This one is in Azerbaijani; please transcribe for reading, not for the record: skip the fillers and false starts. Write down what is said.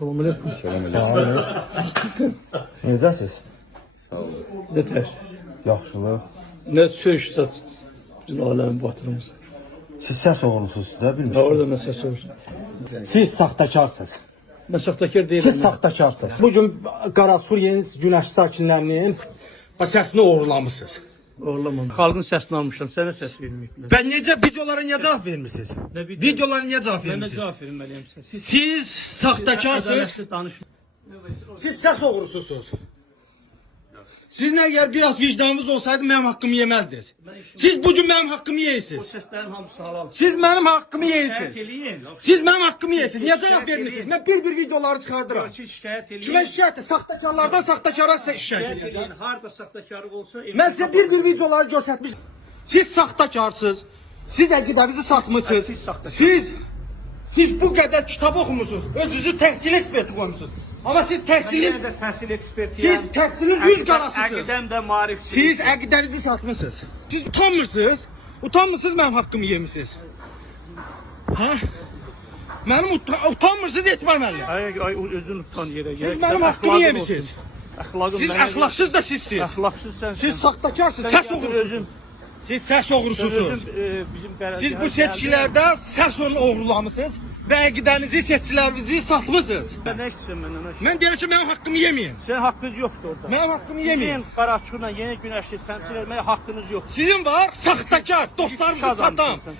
Salam aleyküm. Necəsiz? Ne ters? Yaxşılıq. Ne söz sat. Bütün alemi batırımız. Siz səs oğlusunuz, da Ha bilmirsiniz. orada mesela söz. Siz saxtakarsınız. Ben sahtekar değilim. Siz saxtakarsınız. Bugün Qarasuriyenin günəş sakinlərinin səsini oğurlamışsınız. Oğurlamam. Halkın sesini almışım. Sana ses vermeyeyim. Ben necə videolara niyə cavab vermirsiniz? Ne video? Videolara niyə cavab Ben de vermirsiniz? cevap verilmeliyim size. Siz saxtakarsınız. Adaletli danışın. Siz səs oğrususunuz. Sizin əgər biraz vicdanınız olsaydı mənim haqqımı yeməzdiniz. Siz bugün mənim haqqımı Bu yeyirsiniz. seslerin hamısı halal. Siz mənim haqqımı Şikayet yeyirsiniz. eləyin. Siz mənim haqqımı yeyirsiniz. Niyə cavab vermirsiniz? Mən bir videoları çıxardıram. Siz şikayet eləyin. Kimə şikayət? Saxtakarlardan saxtakara şikayət Şikayet edəcəm. eləyin. Harada sahtekarlık olsa. Mən sizə bir videoları göstərmişəm. Siz saxtakarsınız. Siz əqidənizi satmısınız. Siz saxtakar. Siz bu qədər kitab oxumusunuz. Özünüzü təhsil eksperti qoymusunuz. Amma siz təhsilin Ben de tahsil ekspertiyim. siz təhsilin yüz qarasısınız. Əqidəm də marif. Siz əqidənizi satmısınız. Siz utanmırsınız. Utanmırsınız mənim haqqımı yemisiniz. Ha? Mənim utanmırsınız etməliyəm. Ay özün utan yerə. Siz mənim haqqımı yemisiniz. Siz əxlaqsız da sizsiniz. Əxlaqsız sensin. Siz saxtakarsınız, Sen səs özün. oğrusunuz. Siz səs oğrususunuz. Bizim qərargahımız. Siz bu seçkilərdə səs oğurlamısınız və əqidənizi, seçkilərinizi satmısınız. Ben ne istiyorsun benden? Mən deyirəm ki, mənim haqqımı yeməyin. Senin hakkınız yoktu orada. Mənim haqqımı yeməyin. Yeni Qaraçuqla, yeni güneşli temsil etmeye hakkınız yok. Sizin var, saxtakar, dostlarınızı Adamsın satan. sen.